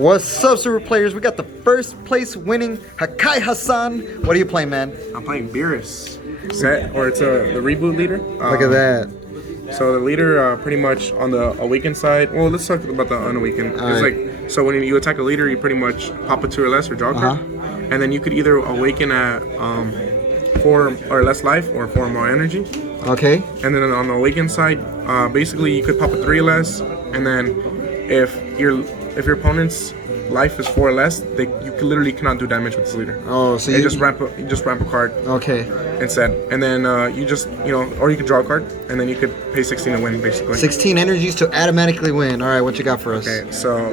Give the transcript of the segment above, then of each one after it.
What's up, super players? We got the first place winning Hakai Hassan. What are you playing, man? I'm playing Beerus set, or it's the reboot leader. Look at that. So the leader, pretty much on the awakened side. Well, let's talk about the unawakened. It's like, so when you attack a leader, you pretty much pop a 2 or less or draw a card, and then you could either awaken at 4 or less life or 4 more energy. Okay. And then on the awakened side, basically you could pop a 3 or less, and then if your opponent's life is 4 or less, you literally cannot do damage with this leader. Oh, so you just ramp a card. Okay. Instead, and then you just or you could draw a card, and then you could pay 16 to win, basically. 16 energies to automatically win. All right, what you got for us? Okay, so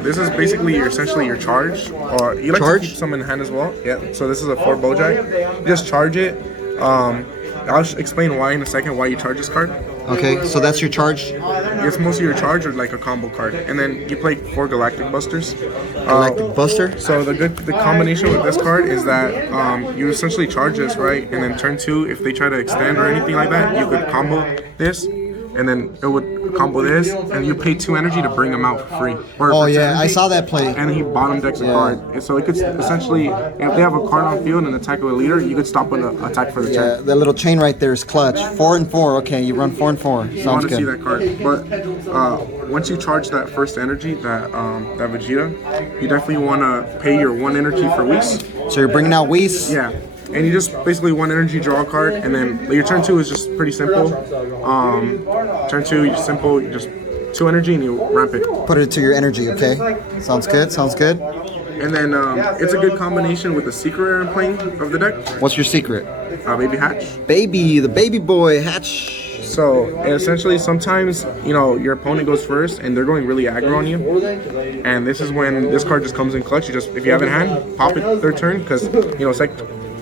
this is basically essentially your charge, or you like to keep some in hand as well. Yeah. So this is a 4 Bojack. You just charge it. I'll explain why in a second why you charge this card. Okay, so that's your charge? It's mostly your charge or like a combo card. And then you play 4 Galactic Busters. Galactic Buster? So the combination with this card is that you essentially charge this, right? And then turn 2, if they try to extend or anything like that, you could combo this. And then it would combo this, and you pay 2 energy to bring them out for free. Oh yeah, I saw that play. And he bottom decks a card. And so it could essentially, if they have a card on field and attack with a leader, you could stop an attack for the turn. The little chain right there is clutch. 4 and 4. Okay, you run 4 and 4. You want to see that card. But once you charge that first energy, that Vegeta, you definitely want to pay your 1 energy for Whis. So you're bringing out Whis? Yeah. And you just basically 1 energy, draw a card, and then your turn 2 is just pretty simple. Turn 2, you simple, you just 2 energy and you ramp it. Put it to your energy, okay? Sounds good, sounds good. And then it's a good combination with the secret I'm playing of the deck. What's your secret? Baby Hatch. Baby, the baby boy, Hatch. So essentially, sometimes your opponent goes first and they're going really aggro on you, and this is when this card just comes in clutch. You just, if you have it in hand, pop it their turn, because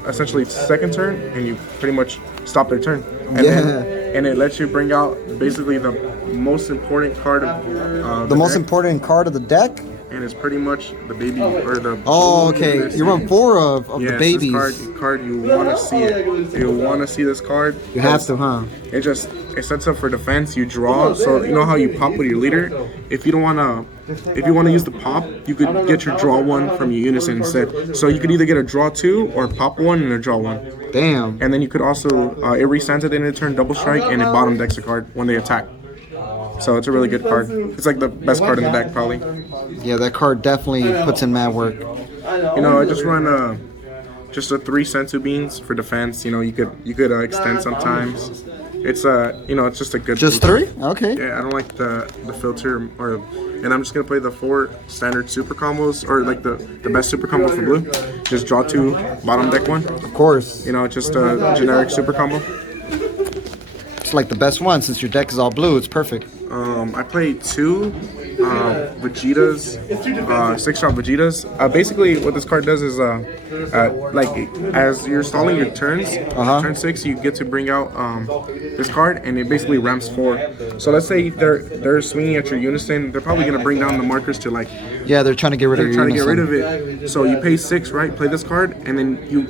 essentially it's second turn, and you pretty much stop their turn. And it lets you bring out basically the most important card of the most important card of the deck. And it's pretty much the baby, or the... Oh, okay. You run 4 of the babies. This card, you want to see it. You want to see this card. You have to, huh? It sets up for defense. You draw. So you know how you pop with your leader? If you want to use the pop, you could get your draw 1 from your unison instead. So you could either get a draw 2 or pop 1 and a draw 1. Damn. And then you could also, it restands at the end of the turn, double strike, and it bottom decks a card when they attack. So it's a really good card. It's like the best card in the deck, probably. Yeah, that card definitely puts in mad work. I just run just a 3 Senzu beans for defense. You could extend sometimes. It's it's just a good. Just 3? Okay. Yeah, I don't like the filter, and I'm just gonna play the 4 standard super combos, or like the best super combo for blue. Just draw 2, bottom deck 1. Of course. Just a generic super combo. It's like the best one since your deck is all blue. It's perfect. I played 2 Vegetas, 6-drop Vegetas. Basically, what this card does is, as you're stalling your turns, turn 6, you get to bring out this card, and it basically ramps 4. So let's say they're swinging at your unison. They're probably gonna bring down the markers to like. Yeah, they're trying to get rid of your unison. They're trying to get rid of it. So you pay 6, right? Play this card, and then you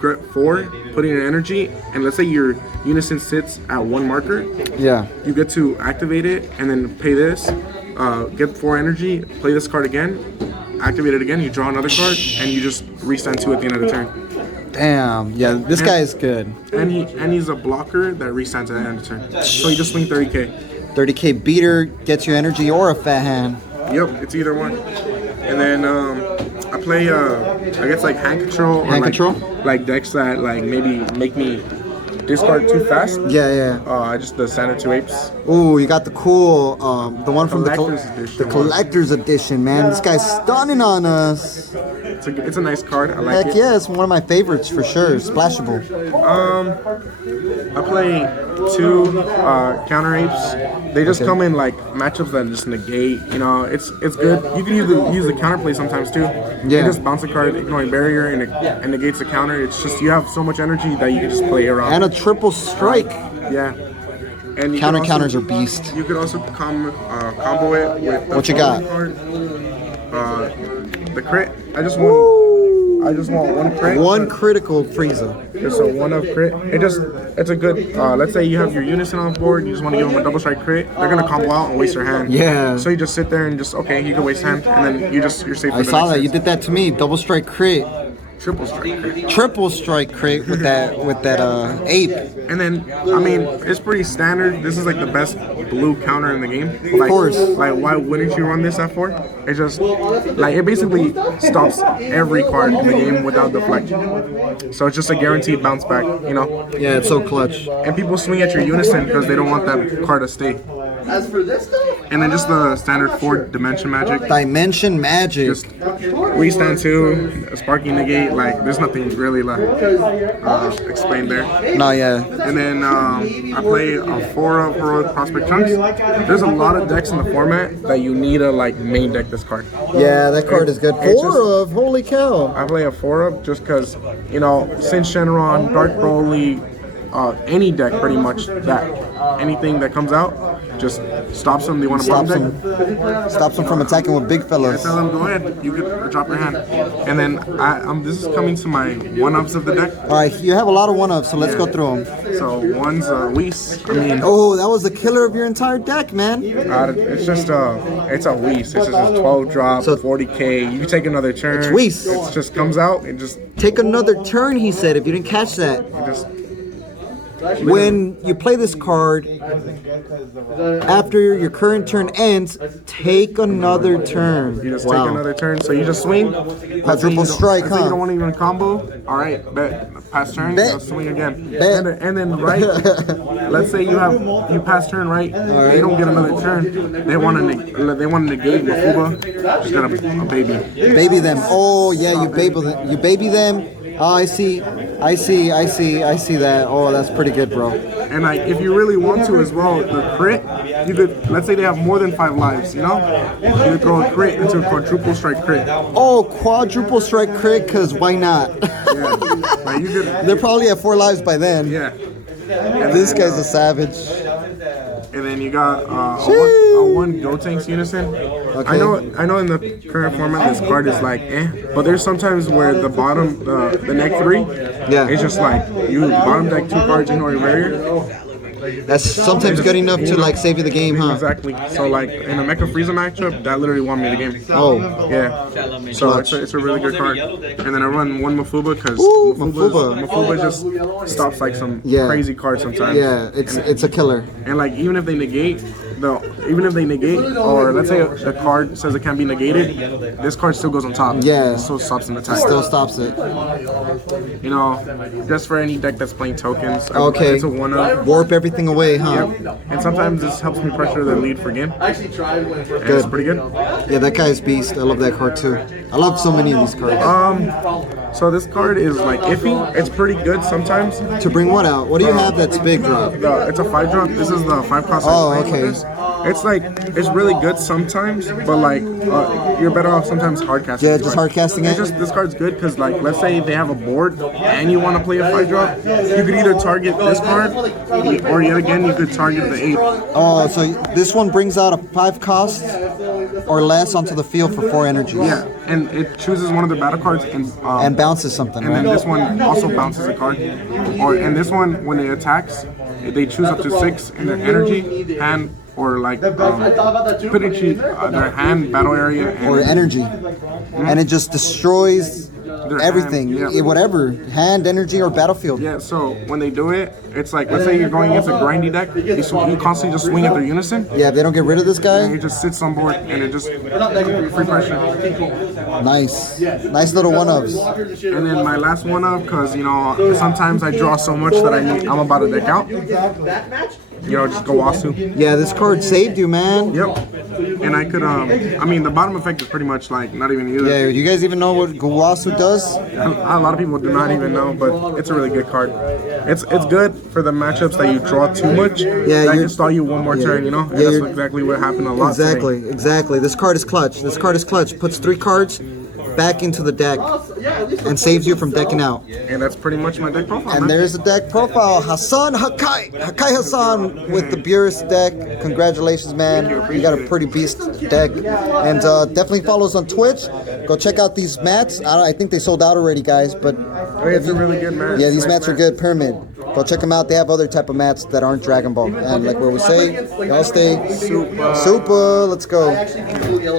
grab 4, put in your energy, and let's say your unison sits at 1 marker. Yeah. You get to activate it, and then pay this. Get 4 energy, play this card again, activate it again, you draw another card, and you just restand 2 at the end of the turn. Damn, yeah, this guy is good. And he's a blocker that restands at the end of the turn. So you just swing 30k. 30k beater gets you energy or a fat hand. Yep, it's either one. And then I play, I guess like hand control. Hand control? Like decks that like maybe make me discard too fast. Yeah. Just the standard 2 apes. Ooh, you got the cool, the one from the collector's edition, man. This guy's stunning on us. It's a nice card. I like it. Heck yeah, it's one of my favorites for sure. Splashable. I play 2 counter apes. They just come in like matchups that just negate. It's good. You can use the counterplay sometimes too. Yeah. You just bounce a card, ignoring barrier, and it negates the counter. It's just you have so much energy that you can just play around. And a triple strike. Yeah. And counters are beast. You could also combo it with the what you got? Card. The crit. I I just want one crit. One critical Frieza. Just a 1 of crit. It's a good. Let's say you have your unison on board. You just want to give them a double strike crit. They're gonna combo out and waste their hand. Yeah. So you just sit there and just okay, you can waste hand, and then you're safe. For I the saw next that. You turn. did that to me. Double strike crit. Triple strike crit. Triple strike crit with that ape. And then, I mean, it's pretty standard. This is like the best blue counter in the game. Of course. Like, why wouldn't you run this at 4? It's just, like, it basically stops every card in the game without deflect. So it's just a guaranteed bounce back, you know? Yeah, it's so clutch. And people swing at your unison because they don't want that card to stay. As for this though, And then just the standard 4 dimension magic. Dimension magic. Just restand 2, sparking negate, like, there's nothing really like explained there. No, yeah. And then I play a 4 of Heroic Prospect Chunks. There's a lot of decks in the format that you need to like main deck this card. Yeah, that card is good. It's 4 just- of, holy cow. I play a 4 of just because, you know, since Shenron, Dark Broly, any deck pretty much, that anything that comes out just stops them. They want to bomb Stops deck. him. Stops him from attacking with big I fellas. tell them, go ahead, you can drop your hand. And then this is coming to my 1-ups of the deck. Alright, you have a lot of 1-ups, so let's go through them. So one's Whis. I mean, Oh, that was the killer of your entire deck, man. it's just it's a Whis. It's just a 12 drop, So- 40k. You can take another turn. It's Whis. It just comes out and just Take another turn, he said, if you didn't catch that. When you play this card, after your current turn ends, take another turn. You just take another turn, so you just swing. Quadruple strike, Let's say you huh? don't want to even combo. All right, bet. Pass turn, Bet. just swing again. Bet. And then right. Let's say you pass turn right. They don't get another turn. They want to negate Mafuba. Just got a baby. Baby them. Oh, yeah, you baby them. You baby them. Oh, I see that. Oh, that's pretty good, bro. And like, if you really want to as well, the crit, you could, let's say they have more than 5 lives, you know? You could throw a crit into a quadruple strike crit. Oh, quadruple strike crit, because why not? Yeah. Like you could, They're probably at 4 lives by then. yeah. This guy's a savage. And then you got a one Gotenks unison. Okay. I know in the current format this card is like but there's sometimes where the bottom the neck 3 it's just like you bottom deck 2 cards into a barrier. That's sometimes good enough to like save you the game, huh? Exactly. So like in a Mecha Frieza matchup, that literally won me the game. Oh, Yeah. So it's a really good card. And then I run one Mafuba because Ooh, Mafuba just stops like some crazy cards sometimes. yeah, it's a killer. And like even if they negate, or let's say the card says it can't be negated, this card still goes on top. Yeah. It still stops an attack. Still stops it. You know, just for any deck that's playing tokens. Okay. It's a 1-up. Warp everything away, huh? Yep. And sometimes this helps me pressure the lead for game. I actually tried when And it's pretty good. Yeah, that guy's beast. I love that card too. I love so many of these cards. So this card is like iffy. It's pretty good sometimes. To bring what out? What do you have that's big drop? It's a 5 drop. This is the 5 cost. Oh, I play okay. with this. It's like it's really good sometimes, but like you're better off sometimes hard casting. Yeah, this just card. hard casting It's it? just this card's good because like let's say they have a board and you want to play a 5 drop, you could either target this card or yet again you could target the 8. Oh, so this one brings out a 5 cost or less onto the field for 4 energy. Yeah, and it chooses one of the battle cards And bounces something, and then right? this one also bounces a card. And this one, when it attacks, they choose up to 6 in their energy, hand, or like put it their hand, battle area, and Or energy. And it just destroys their everything. hand, yeah. Whatever. Hand, energy, or battlefield. Yeah, so when they do it, it's like, let's say you're going against a grindy deck, you constantly just swing at their unison, Yeah, if they don't get rid of this and guy, it just sits on board, and it just free pressure. nice. Nice little 1-ups. And then my last one up, because, you know, sometimes I draw so much that I'm about to deck out. You know, just go Wasu. Yeah, this card saved you, man. Yep. And I could, I mean, the bottom effect is pretty much like not even used. Yeah, you guys even know what Guwasu does? A lot of people do not even know, but it's a really good card. It's good for the matchups that you draw too much. Yeah, that you're- can stall you one more turn, you know? And Yeah, that's exactly what happened a lot today. Exactly. This card is clutch. This card is clutch. Puts 3 cards back into the deck and saves you from decking out. And that's pretty much my deck profile. And man. there's the deck profile. Hakai Hassan with the Beerus deck. Congratulations, man. You got a pretty beast deck. And definitely follow us on Twitch. Go check out these mats. I think they sold out already, guys. But It's a really good match. yeah, these mats are good. Pyramid. Go check them out. They have other type of mats that aren't Dragon Ball. And like where we say, y'all stay super. Let's go.